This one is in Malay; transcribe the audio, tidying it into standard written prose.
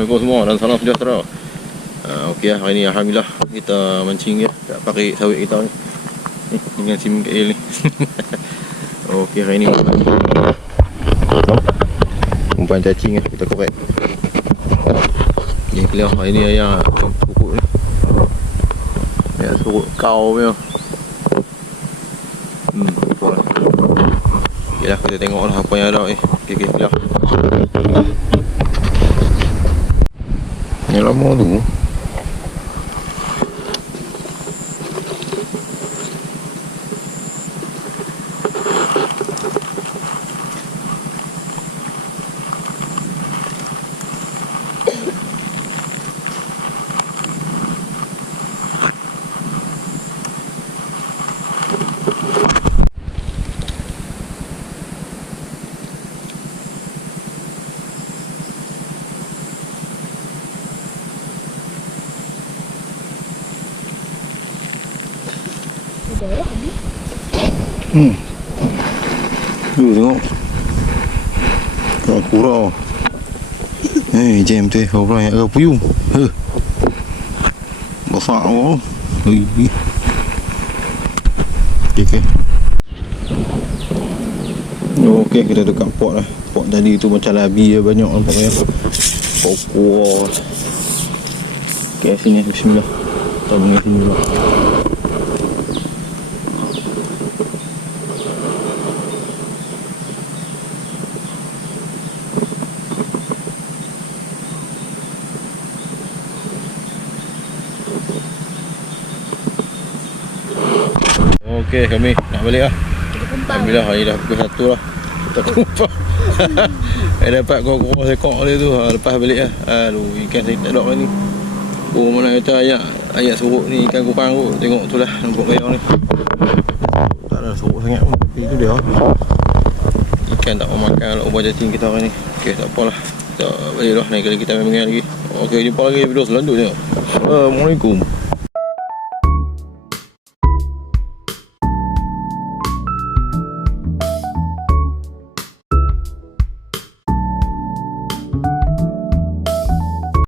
Assalamualaikum semua dan salam sejahtera. Okey lah, hari ni Alhamdulillah kita mancing je. Tak pakai sawit kita ni. Dengan sim KL ni. Okey, hari ni umpan cacing lah kita korek. Ni clear hari ni ayah surut ni. Ayah surut kau punya. Betul lah. Okey lah, kita tengok lah apa yang ada ni. Okey, clear. Ni lama tu. Tu tengok. Kura-kura. Jam tu orang yang agak puyung. Besar awak. Okey. Okey, kita dekat pot lah. Pot tadi tu macam labi dia banyak nampak ya. Pokok. Okey, sini bismillah. Kita pergi sini dulu. Okey, kami nak balik lah. Alhamdulillah hari dah pukul 1 lah. Kita kumpul. Saya dapat kau sekok dia tu. Lepas balik lah. Aduh, ikan saya tak ada kan ni. Oh, mana kata ayat surut ni ikan kupang tu. Tengok tu lah nampak gaya ni. Tak ada surut sangat pun. Tapi tu dia. Ikan tak mau makan lah ubah cacing kita hari ni. Okey, tak apalah. Kita balik lah. Naik kali kita main lagi. Okey, jumpa lagi video selanjutnya. Assalamualaikum.